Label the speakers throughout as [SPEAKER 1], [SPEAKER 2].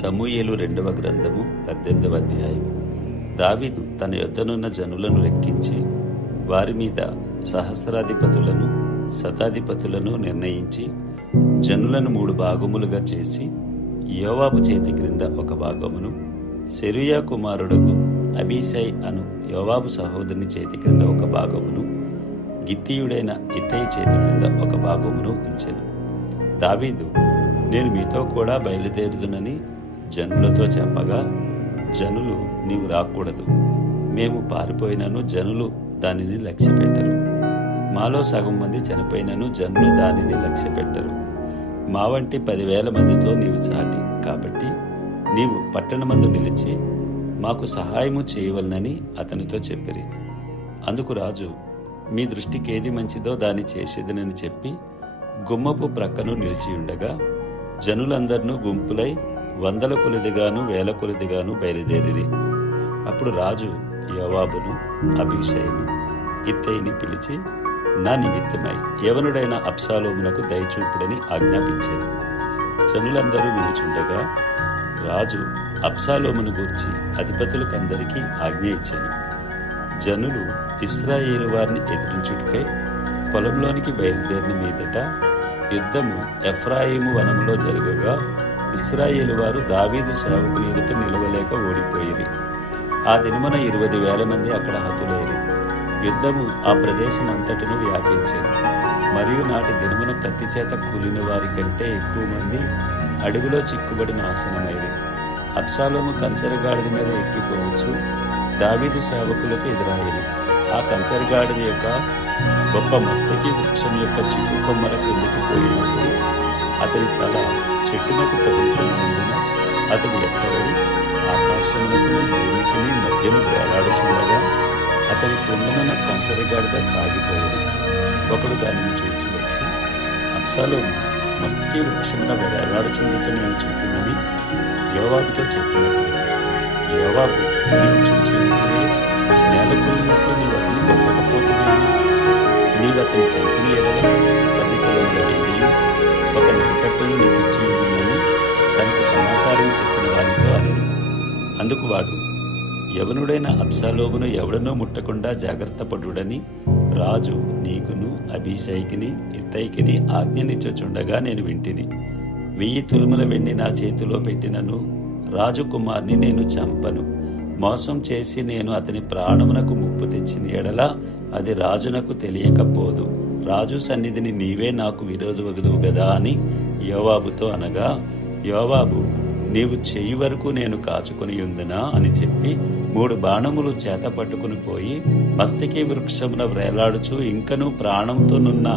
[SPEAKER 1] సమూయేలు రెండవ గ్రంథము పద్దెనిమిదవ అధ్యాయం దావీదు తన యొద్దనున్న జనులను లెక్కించి వారి మీద సహస్రాధిపతులను శతాధిపతులను నిర్ణయించి జనులను మూడు భాగములుగా చేసి యోవాబు చేతి క్రింద ఒక భాగమును సెరుయా కుమారుడకు అబీసై అను యోవాబు సహోదరుని చేతి క్రింద ఒక భాగమును గిత్తీయుడైన ఇతయ్య చేతి క్రింద ఒక భాగమును ఉంచెను. దావీదు నేను మీతో కూడా బయలుదేరుదునని జనులతో చెప్పగా జనులు నీవు రాకూడదు. మేము పారిపోయినను జనులు దానిని లక్ష్యపెట్టరు. మాలో సగం మంది చనిపోయినను జనులు దానిని లక్ష్యపెట్టరు. మా వంటి పదివేల మందితో నీవు సాటి. కాబట్టి నీవు పట్టణమందు నిలిచి మాకు సహాయము చేయవలనని అతనితో చెప్పిరి. అందుకు రాజు మీ దృష్టికి ఏది మంచిదో దాన్ని చేసేదనని చెప్పి గుమ్మపు ప్రక్కను నిలిచి ఉండగా జనులందరినూ గుంపులై వందల కొలిదిగాను వేల కొలిదిగాను బయలుదేరిరి. అప్పుడు రాజు యోవాబును అభిషేను ఇత్తయిని పిలిచి నా నిమిత్తమై యవనుడైన అప్సాలోమునకు దయచూపుడని ఆజ్ఞాపించాను. జనులందరూ నిలుచుండగా రాజు అప్సాలోమును గూర్చి అధిపతులకందరికీ ఆజ్ఞ ఇచ్చాను. జనులు ఇస్రాయేలు వారిని ఎదిరించుటకై పొలంలోనికి బయలుదేరిన మీదట యుద్ధము ఎఫ్రాయిము వనంలో జరగగా ఇస్రాయేలు వారు దావీదు సేవకుని ఎదుట నిలవలేక ఓడిపోయిరి. ఆ దినమున ఇరవై వేల మంది అక్కడ హతులైరి. యుద్ధము ఆ ప్రదేశం అంతటిను వ్యాపించింది మరియు నాటి దినమున కత్తి చేత కూలిన వారి కంటే ఎక్కువ మంది అడుగులో చిక్కుబడి నాశనమైరి అప్సాలోము కంచరగాడిద మీద ఎక్కిపోవచ్చు. దావీదు సేవకులకు ఎదురాయిరి. ఆ కంచరగాడిద యొక్క గొప్ప మస్తకి వృక్షం యొక్క చిక్కు కొమ్మల కిందకి పోయినప్పుడు అతని తల చెట్టునకు తగులుతున్నందున అతడు ఎత్తబడి ఆకాశమునకు భూమికి మధ్యను వేలాడుచుండగా అతని పొందున కంచరగాడిద సాగిపోయింది ఒకడు దానిని చూచి వచ్చి అంశాలు మస్తకి వృక్షమున వేలాడుచుండట నేను చూపునని యోవాబుతో చెప్పినప్పుడు యోవాబు నేను చూచినట్లే నేలకొన్నట్లు నీవు అతని కొట్టకపోతున్నాను నీవు అతని చంపిన ఎడల పది తలముల వెండియు ఒక నిలకట్టును నీకు తనకు సమాచారం చెప్పిన వారితో అనెను. అందుకు వాడు యవనుడైన అప్సాలోమును ఎవడనో ముట్టకుండా జాగ్రత్త పడుడని రాజు నీకును అభిషేకిని ఇత్తైకిని ఆజ్ఞనిచ్చుచుండగా నేను వింటిని. వెయ్యి తులుముల వెండి నా చేతిలో పెట్టినను రాజకుమార్ని నేను చంపను. మోసం చేసి నేను అతని ప్రాణమునకు ముప్పు తెచ్చిన ఎడల అది రాజునకు తెలియకపోదు. రాజు సన్నిధిని నీవే నాకు విరోధవగదువు గదా అని యోవాబుతో అనగా యోవాబు నీవు చెయ్యి వరకు నేను కాచుకొని ఉందినా అని చెప్పి మూడు బాణములు చేత పట్టుకుని పోయి మస్తకి వృక్షమున వ్రేలాడుచు ఇంకను ప్రాణంతోనున్న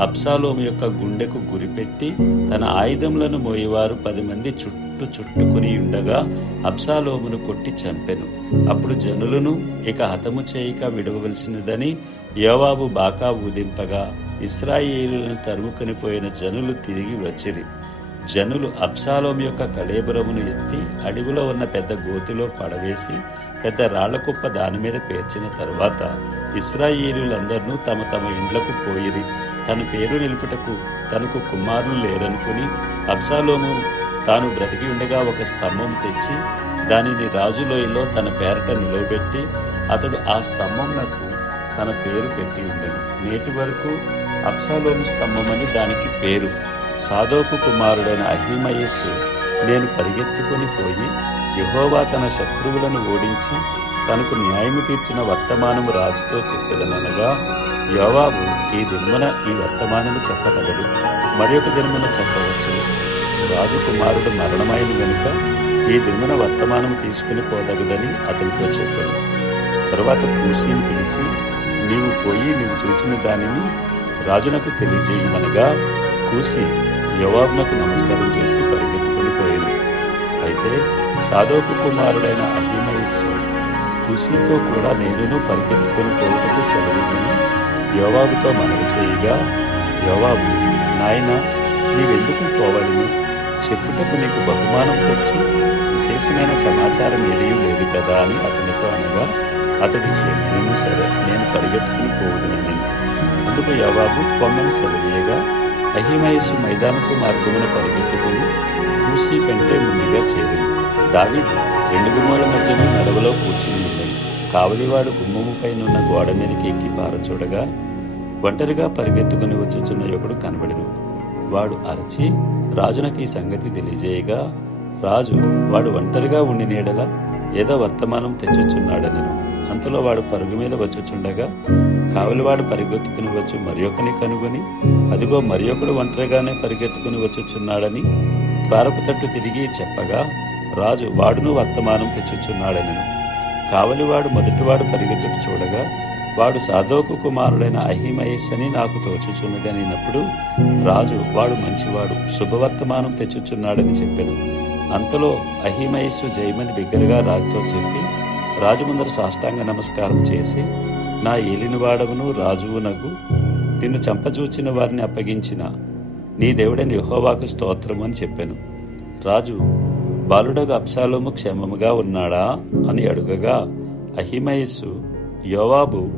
[SPEAKER 1] అప్సాలోము యొక్క గుండెకు గురిపెట్టి తన ఆయుధములను మోయేవారు పది మంది చుట్టూ చుట్టుకుని ఉండగా అప్సాలోమును కొట్టి చంపెను. అప్పుడు జనులను ఇక హతము చేయక విడవలసినదని యోవాబు బాకా ఊదింపగా ఇస్రాయేలులను తరుముకొని పోయిన జనులు తిరిగి వచ్చిరి. జనులు అబ్సాలోం యొక్క కళేబురమును ఎత్తి అడవిలో ఉన్న పెద్ద గోతిలో పడవేసి పెద్ద రాళ్ళ కుప్ప దాని మీద పేర్చిన తరువాత ఇస్రాయేలీలందరినూ తమ తమ ఇండ్లకు పోయిరి. తన పేరు నిలుపుటకు తనకు కుమారులు లేరనుకుని అబ్సాలోము తాను బ్రతికి ఉండగా ఒక స్తంభం తెచ్చి దానిని రాజులోయలో తన పేరట నిలవబెట్టి అతడు ఆ స్తంభంకు తన పేరు పెట్టి ఉండను. నేటి వరకు అబ్సాలోము స్తంభమని దానికి పేరు. సాదోకు కుమారుడైన అహిమయస్సు నేను పరిగెత్తుకొని పోయి యహోవా తన శత్రువులను ఓడించి తనకు న్యాయము తీర్చిన వర్తమానము రాజుతో చెప్పదనగా యోవాబు ఈ దినమున ఈ వర్తమానము చెప్పగలడు మరొక దినమున చెప్పవచ్చు. రాజు కుమారుడు మరణమైన గనుక ఈ దినమున వర్తమానం తీసుకుని పోదగదని అతనితో చెప్పాడు తరువాత కూసీని పిలిచి నీవు పోయి నీవు చూచిన దానిని రాజునకు తెలియజేయమనగా కూసి యోవాబునకు నమస్కారం చేసి పరిగెత్తుకొని పోయాను అయితే సాధోకు కుమారుడైన అహిమయస్సు కుషితో కూడా నేనును పరిగెత్తుకొని పోవటకు సెలవుని యోవాబుతో మనవి చేయగా యోవాబు నాయన నీవెందుకు పోవలను? చెప్పుటకు నీకు బహుమానం తెచ్చు. విశేషమైన సమాచారం ఏదీ లేదు కదా అని అతనితో అనగా అతడు ఏమైనా సరే నేను పరిగెత్తుకుని పోవదునని. అందుకు యోవాబు పొమ్మని సెలవీయగా అహిమయసు మైదానపు మార్గమున పరిగెత్తుకుని కూసి కంటే ముందుగా చేరింది దావీదు రెండు గుమ్మల మధ్యన నడవలో కూర్చుని ఉండను. కావలివాడు గుమ్మముపైనున్న గోడ మీదకి ఎక్కి పారచూడగా ఒంటరిగా పరిగెత్తుకుని వచ్చుచున్న యువకుడు కనబడిను. వాడు అరచి రాజునకి ఈ సంగతి తెలియజేయగా రాజు వాడు ఒంటరిగా ఉండి నీడల ఏదో వర్తమానం తెచ్చుచున్నాడని అంతలో వాడు పరుగు మీద వచ్చుచుండగా కావలివాడు పరిగెత్తుకుని వచ్చు మరి ఒకని కనుగొని అదిగో మరి ఒకడు ఒంటరిగానే పరిగెత్తుకుని వచ్చుచున్నాడని ద్వారపు తట్టు తిరిగి చెప్పగా రాజు వాడును వర్తమానం తెచ్చుచున్నాడని కావలివాడు మొదటివాడు పరిగెత్తుట చూడగా వాడు సాధోకు కుమారుడైన అహిమహేష్ అని నాకు తోచుచున్నది అనినప్పుడు రాజు వాడు మంచివాడు శుభవర్తమానం తెచ్చుచున్నాడని చెప్పాను. అంతలో అహిమయస్సు జయమని బిగ్గరగా రాజుతో చెప్పి రాజు ముందర సాష్టాంగ నమస్కారం చేసి నా ఏలినవాడవును రాజువునగు నిన్ను చంపచూచిన వారిని అప్పగించిన నీ దేవుడైన యెహోవాకు స్తోత్రం అని చెప్పాను. రాజు బాలుడగ అప్సాలోము క్షేమముగా ఉన్నాడా అని అడుగగా అహిమయస్సు యోవాబు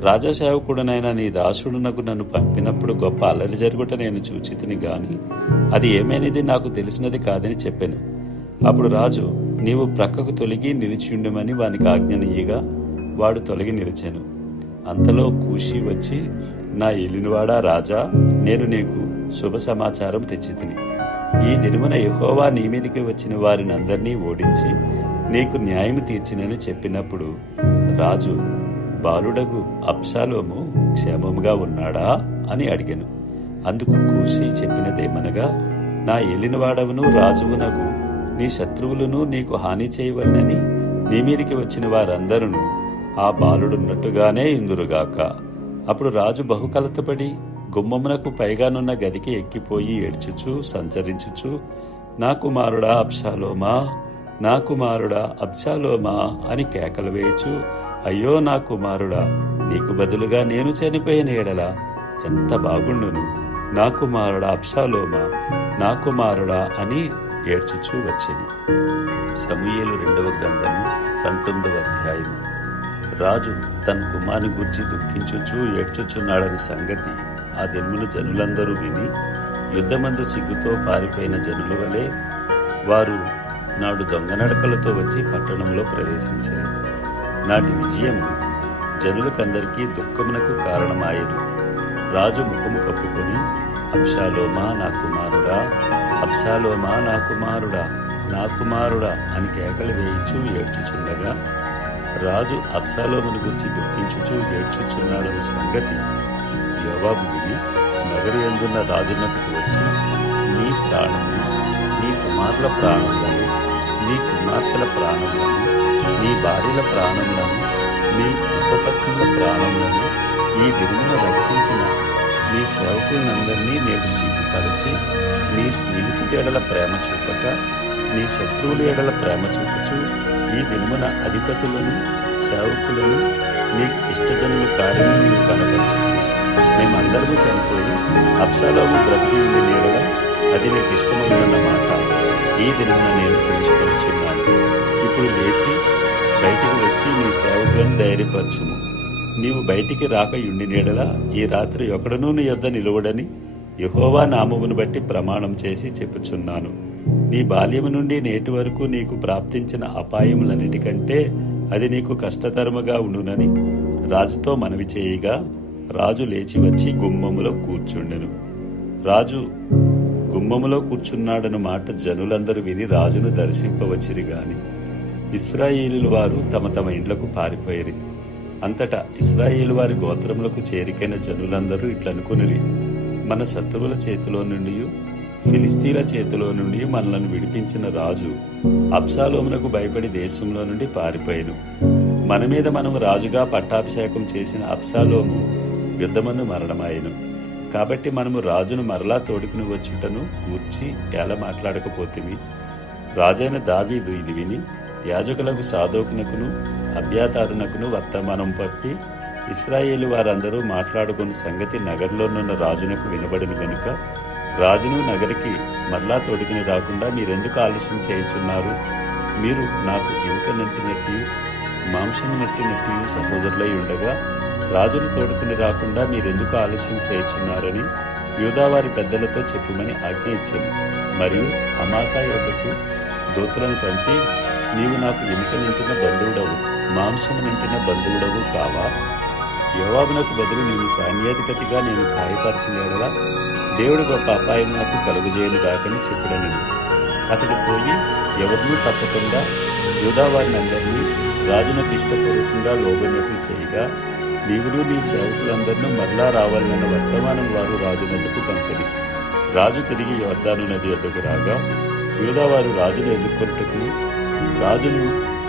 [SPEAKER 1] రాజసేవకుడనైన నీ దాసుడునకు నన్ను పంపినప్పుడు గొప్ప అల్లరి జరుగుట నేను చూచితిని గాని అది ఏమైనది నాకు తెలిసినది కాదని చెప్పాను. అప్పుడు రాజు నీవు ప్రక్కకు తొలగి నిలిచియుండమని వానికి ఆజ్ఞనీయగా వాడు తొలగి నిలిచాను. అంతలో కూషి వచ్చి నా ఏలినవాడా రాజా నేను నీకు శుభ సమాచారం తెచ్చితిని. ఈ దినమున యహోవా నీ మీదికి వచ్చిన వారిని అందరినీ ఓడించి నీకు న్యాయం తీర్చినని చెప్పినప్పుడు రాజు బాలుడగు అప్సాలోము క్షేమముగా ఉన్నాడా అని అడిగాను. అందుకు కూసి చెప్పినదేమనగా నా ఎలినవాడవును రాజువునగు నీ శత్రువులను నీకు హాని చేయవలనని నీ మీదికి వచ్చిన వారందరూ ఆ బాలుడున్నట్టుగానే ఇందురుగాక. అప్పుడు రాజు బహుకలతపడి గుమ్మమునకు పైగానున్న గదికి ఎక్కిపోయి ఏడ్చుచు సంచరించుచు నా కుమారుడా అబ్షాలోమా నా కుమారుడా అబ్షాలోమా అని కేకలు వేయచు అయ్యో నా కుమారుడా నీకు బదులుగా నేను చనిపోయిన ఎడలా ఎంత బాగుండును. నా కుమారుడా అబ్షాలోమా నా కుమారుడా అని ఏడ్చుచూ వచ్చింది సమూయేలు రెండవ గ్రంథము పంతొమ్మిదవ అధ్యాయము. రాజు తన కుమారుని గురించి దుఃఖించుచు ఏడ్చుచున్నాడని సంగతి ఆ దినమున జనులందరూ విని యుద్ధమందు సిగ్గుతో పారిపోయిన జనుల వలె వారు నాడు దొంగనడకలతో వచ్చి పట్టణంలో ప్రవేశించారు. నాటి విజయం జనులకందరికీ దుఃఖమునకు కారణమాయను రాజు ముఖము కప్పుకొని అబ్షాలోమా నా కుమారుడా అబ్షాలోమా నా కుమారుడా నా కుమారుడా అని కేకలు వేయించు ఏడ్చుచుండగా రాజు అప్సాలోమును గురించి దుఃఖించుచు ఏడ్చుచున్నాడని సంగతి యోవాబు విని నగరి ఎందున్న రాజునకు వచ్చి నీ ప్రాణము నీ కుమారుల ప్రాణములను నీ కుమార్తెల ప్రాణములను నీ భార్యల ప్రాణములను నీ ఉపపత్నుల ప్రాణములను ఈ దిగున రక్షించిన నీ సేవకులందరినీ నేడు సిగ్గుపరిచి నీ స్నేహితుడి ఎడల ప్రేమ చూపక నీ శత్రువుల ఎడల ప్రేమ చూపుచు ఈ దినమున అధిపతులను సేవకులను నీకు ఇష్టజనులు కార్యము నీవు కనపరిచింది మేమందరము చనిపోయి అప్సలోము బ్రతికి ఉండి నీడల అది నీకు ఇష్టమైన మాట ఈ దినమున నేను పిలుచుకొచ్చున్నాను ఇప్పుడు లేచి బయటికి వచ్చి నీ సేవకులను ధైర్యపరచుము. నీవు బయటికి రాక ఉండి నీడల ఈ రాత్రి ఒకడనూ నీ యొద్ద నిలువడని యహోవా నామమును బట్టి ప్రమాణం చేసి చెప్పుచున్నాను. నీ బాల్యము నుండి నేటి వరకు నీకు ప్రాప్తించిన అపాయములన్నిటికంటే అది నీకు కష్టతరముగా ఉండునని రాజుతో మనవి చేయగా రాజు లేచి వచ్చి గుమ్మములో కూర్చుండెను. రాజు గుమ్మములో కూర్చున్నాడన్న మాట జనులందరూ విని రాజును దర్శింపవచ్చిరి గాని ఇస్రాయిలు వారు తమ తమ ఇండ్లకు పారిపోయిరి. అంతటా ఇస్రాయిలు వారి గోత్రములకు చేరికైన జనులందరూ ఇట్లనుకునిరి మన శత్రువుల చేతిలో నుండి ఫిలిస్తీన్ల చేతిలో నుండి మనలను విడిపించిన రాజు అబ్సాలోమునకు భయపడి దేశంలో నుండి పారిపోయాను. మన మీద మనము రాజుగా పట్టాభిషేకం చేసిన అబ్సాలోము యుద్ధమందు మరణమాయను. కాబట్టి మనము రాజును మరలా తోడుకుని వచ్చుటను కూర్చి ఎలా మాట్లాడకపోతిమి? రాజైన దావీదు ఇది విని యాజకులకు సాధోకునకును అభ్యాతారునకును వర్తమానం పట్టి ఇస్రాయేలు వారందరూ మాట్లాడుకున్న సంగతి నగరంలోనున్న రాజునకు వినబడిన కనుక రాజును నగరికి మరలా తోడుకుని రాకుండా మీరెందుకు ఆలస్యం చేయించున్నారు? మీరు నాకు ఎముక నట్టినట్టు మాంసము నట్టినట్టు సహోదరులై ఉండగా రాజును తోడుకుని రాకుండా మీరెందుకు ఆలస్యం చేయించున్నారని యూదావారి పెద్దలతో చెప్పుమని ఆజ్ఞ ఇచ్చాను. మరియు అమాసా యొక్కకు దూతలను పంపి నీవు నాకు ఎముక నింటిన బంధువుడవు మాంసము నింటిన బంధువుడవు కావా? యోవాబునకు బదులు నేను సైన్యాధిపతిగా నేను గాయపరిచిన దేవుడు గొప్ప అపాయం నాకు కలుగజేయను గాకని చెప్పడని అతడు పోయి ఎవరినూ తప్పకుండా యూదావారిని అందరినీ రాజునకు ఇష్టపూర్వకంగా లోబడినట్లు చేయగా నీవును నీ సేవకులందరినూ మరలా రావాలన్న వర్తమానం వారు రాజునందుకు పంపిణీ రాజు తిరిగి యోర్దాను నది ఎద్దకు రాగా యూదావారు రాజును ఎదుర్కొంటకును రాజును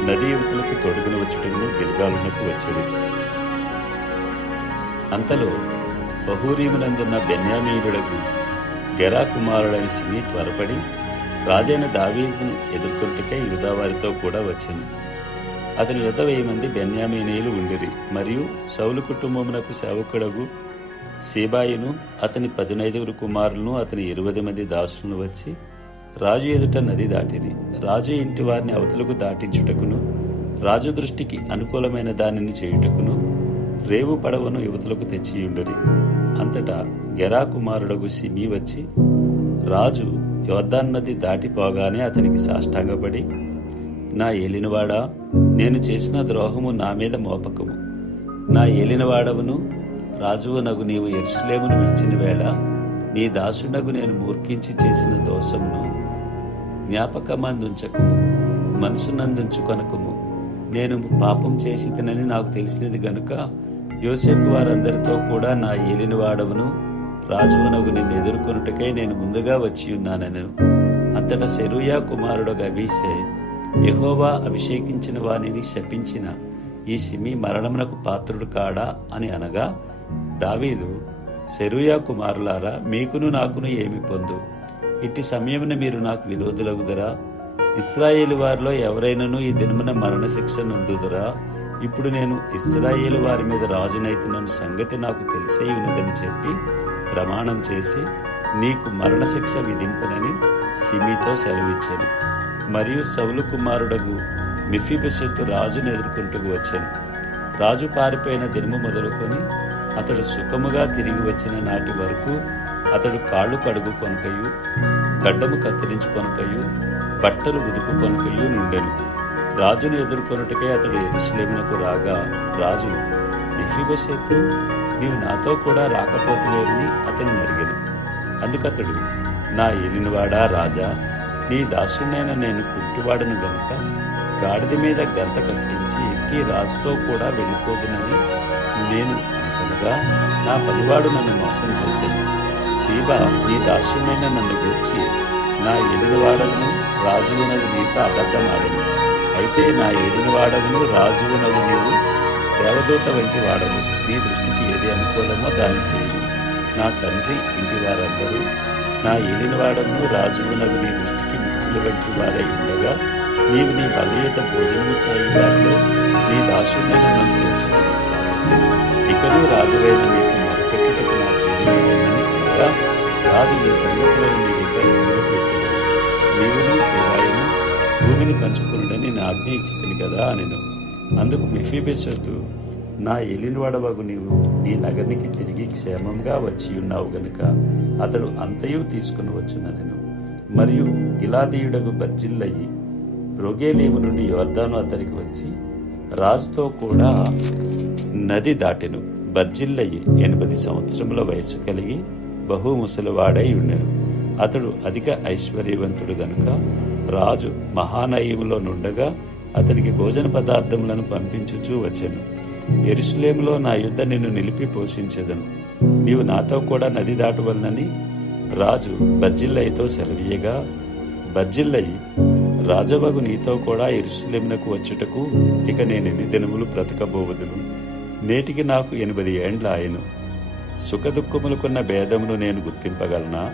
[SPEAKER 1] నదీ యువతులకు తొడుగున వచ్చుటకును గిల్గాలునకు వచ్చేది అంతలో బహూరీమునందున్న బెన్యామీనుడకు గెరా కుమారుడని సిమి త్వరపడి రాజైన దావీదును ఎదుర్కొంటకై యుధావారితో కూడా వచ్చాను. అతని యుద్ధ వెయ్యి మంది బెన్యామీనీయులు ఉండిరి. మరియు సౌలు కుటుంబమునకు సేవకుడగు సీబాయిను అతని పదునైదుగురు కుమారులను అతని ఇరవై మంది దాసులను వచ్చి రాజు ఎదుట నది దాటిరి. రాజు ఇంటి వారిని అవతలకు దాటించుటకును రాజు దృష్టికి అనుకూలమైన దానిని చేయుటకును రేవు పడవను యువతలకు తెచ్చియుండరి. అంతటా గెరా కుమారుడగు సిమి వచ్చి రాజు యోర్దాన్ నది దాటిపోగానే అతనికి సాష్టాంగపడి నా ఏలినవాడా నేను చేసిన ద్రోహము నా మీద మోపకము. నా ఏలినవాడవును రాజువు నగు నీవు ఎరుసలేమును విడిచిన వేళ నీ దాసునగు నేను మూర్ఖించి చేసిన దోషమును జ్ఞాపకమందుంచకము మనసునందుంచుకొనకము. నేను పాపం చేసి తినని నాకు తెలిసినది గనుక యోసేపు వారందరితో కూడా నా ఏలిన వాడవును రాజువనగు నిన్ను ఎదుర్కొనుటకై నేను ముందుగా వచ్చి ఉన్నానను. అంతట సెరూయా కుమారుడు అభిషే యహోవా అభిషేకించిన వానిని శపించిన ఈ సిమి మరణమునకు పాత్రుడు కాడా అని అనగా దావీదు సెరూయా కుమారులారా మీకును నాకును ఏమి పొందు? ఇట్టి సమయమున మీరు నాకు విరోధులగుదరా? ఇస్రాయేల్ వారిలో ఎవరైనను ఈ దినమున మరణశిక్ష నొందుదరా? ఇప్పుడు నేను ఇస్రాయేలు వారి మీద రాజునైతున్న సంగతి నాకు తెలిసే ఉన్నదని చెప్పి ప్రమాణం చేసి నీకు మరణశిక్ష విధింపనని సిమితో సెలవిచ్చాను. మరియు సౌలు కుమారుడగు మిఫిబిషత్తు రాజును ఎదుర్కొంటూ వచ్చాను. రాజు పారిపోయిన దినము మొదలుకొని అతడు సుఖముగా తిరిగి వచ్చిన నాటి వరకు అతడు కాళ్ళు కడుగు కొనకయు గడ్డము కత్తిరించు కొనకయు బట్టలు ఉదుకు కొనకయు నుండెను. రాజును ఎదుర్కొనుటకై అతడు ఎరుసలేమునకు రాగా రాజు ఎఫిబసెత్తు నీవు నాతో కూడా రాకపోతులేవని అతనిని అడిగాను. అందుకతడు నా ఏలినవాడా రాజా? నీ దాసునైన నేను కుంటివాడను గనుక గాడిద మీద గంత కట్టించి ఎక్కి రాజుతో కూడా వెళ్ళిపోదునని నేను అనుకునగా నా పనివాడు నన్ను మోసం చేశాను సీబ నీ దాసునైన నన్ను గుర్చి నా ఎదురువాడను రాజువునకు నీతో అబద్ధమాడను. అయితే నా ఏలినవాడవును రాజువునవు నీవు దేవదూత వంటి వాడవు నీ దృష్టికి ఏది అనుకూలమో దాన్ని చేయు. నా తండ్రి ఇంటి వారందరూ నా ఏలినవాడను రాజువునవు నీ దృష్టికి మిత్రుల వంటి వారై ఉండగా నీవు నీ బలయుత భోజనము చేయి వారిలో నీ దాసుడైన నన్ను చేర్చుకున్నావు ఇకను రాజువైన నీకు మొరపెట్టుటకు నాకు ఏమీ అనగా రాజు నీ సంగతులను నీకు ఇక ఇందులో నీవును సేవాయను భూమిని పంచుకుని నేను ఆజ్ఞ ఇచ్చితిని కదా అనెను. అందుకు మెఫీబెసొద్దు నా ఎలినవాడవగు నీవు నీ నగరికి తిరిగి క్షేమంగా వచ్చి ఉన్నావు గనుక అతడు అంతయు తీసుకుని వచ్చుననెను. మరియు గిలాదీయుడకు బర్జిల్లయి రొగేలీము నుండి యోర్ధాను అతనికి వచ్చి రాజుతో కూడా నది దాటెను. బర్జిల్లయి ఎనిమిది సంవత్సరముల వయసు కలిగి బహు ముసలివాడై ఉండెను. అతడు అధిక ఐశ్వర్యవంతుడు గనుక రాజు మహానయములో నుండగా అతనికి భోజన పదార్థములను పంపించుచూ వచ్చాను. ఎరుసలేములో నా యుద్ధ నిన్ను నిలిపి పోషించదను. నీవు నాతో కూడా నది దాటవలనని రాజు బజ్జిల్లయ్యతో సెలవీయగా బర్జిల్లయి రాజవగు నీతో కూడా ఎరుసలేమునకు వచ్చుటకు ఇక నేను ఎన్ని దినములు బ్రతకబోవదును? నేటికి నాకు ఎనిమిది ఏండ్ల ఆయను. సుఖదుఖములకున్న భేదమును నేను గుర్తింపగలనా?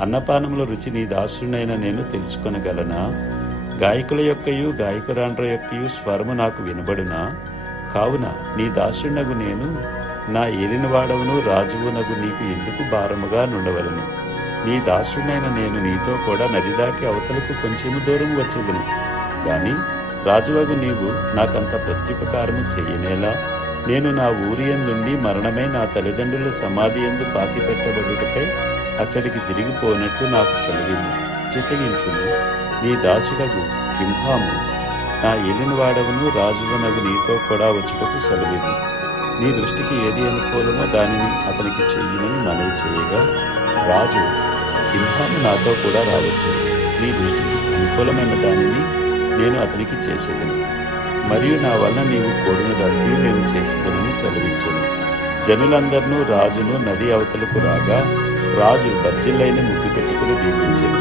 [SPEAKER 1] అన్నపానముల రుచి నీ దాసునైన నేను తెలుసుకొనగలనా? గాయకుల యొక్కయు గాయకురాండ్ర యొక్కయు స్వరము నాకు వినబడునా? కావున నీ దాసునగు నేను నా ఏలినవాడవును రాజువునగు నీకు ఎందుకు భారముగా నుండవలను? నీ దాసునైన నేను నీతో కూడా నది దాటి అవతలకు కొంచెము దూరం వచ్చేదను. గాని రాజువగు నీవు నాకంత ప్రత్యుపకారము చేయనేలా? నేను నా ఊరి నుండి మరణమై నా తల్లిదండ్రుల సమాధి ఎందు పాతి పెట్టబడుటకై అచ్చడికి తిరిగిపోనట్లు నాకు సెలవిను చిత్తగించును నీ దాసుడగు కింహాము. నా ఏలినవాడవును రాజువనగు నీతో కూడా వచ్చుటకు సెలవిను నీ దృష్టికి ఏది అనుకూలమో దానిని అతనికి చెయ్యమని మనవి చేయగా రాజు కింహాము నాతో కూడా రావచ్చు. నీ దృష్టికి అనుకూలమైన దానిని నేను అతనికి చేసేదను. మరియు నా వల్ల నీవు కోరిన దాన్ని నేను చేసేదనని సెలవిచ్చాను. జనులందరినూ రాజును నది అవతలకు రాగా రాజు బజ్జిల్లైని ముద్దు పెట్టుకుని దీపించాను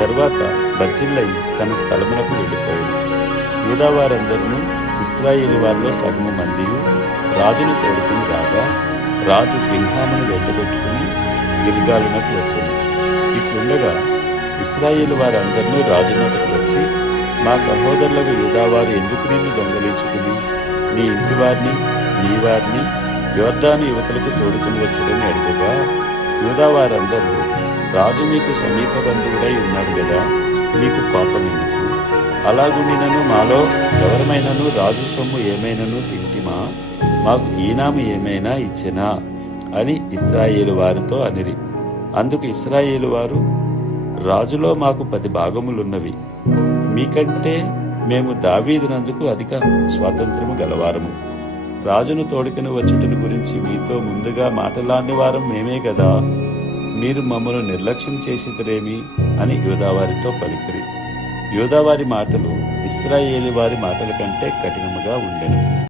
[SPEAKER 1] తరువాత బజ్జిల్లై తన స్థలమునకు వెళ్ళిపోయాడు. యూదావారందరూ ఇస్రాయిల్ వారిలో సగము మంది రాజును తోడుకుని రాగా రాజు కింహామును వెంటబెట్టుకుని గిల్గాలునకు వచ్చింది ఇట్లుండగా ఇస్రాయిల్ వారందరినూ రాజునతకు వచ్చి మా సహోదరులకు యూదావారు ఎందుకు నిన్ను దొంగలించుకుని నీ ఇంటి వారిని నీ వారిని యోర్దాను యువతలకు తోడుకుని వచ్చారని అడుగుగా యూదావారందరూ రాజు మీకు సమీప బంధువుడై ఉన్నాడు కదా మీకు కోపం ఎందుకు? అలాగుండినను మాలో ఎవరమైనను రాజు సొమ్ము ఏమైనను తింటిమా? మాకు ఈనాము ఏమైనా ఇచ్చినా? అని ఇస్రాయేలు వారితో అనిరి. అందుకు ఇస్రాయేలు వారు రాజులో మాకు పది భాగములున్నవి. మీకంటే మేము దావీదినందుకు అధిక స్వాతంత్రము గలవారము. రాజును తోడుకుని వచ్చుటను గురించి మీతో ముందుగా మాటలాడిన వారం మేమే కదా మీరు మమ్మల్ని నిర్లక్ష్యం చేసిదరేమి అని యోదావారితో పలికిరి. యోదావారి మాటలు ఇస్రాయేలి వారి మాటల కంటే కఠినముగా ఉండెను.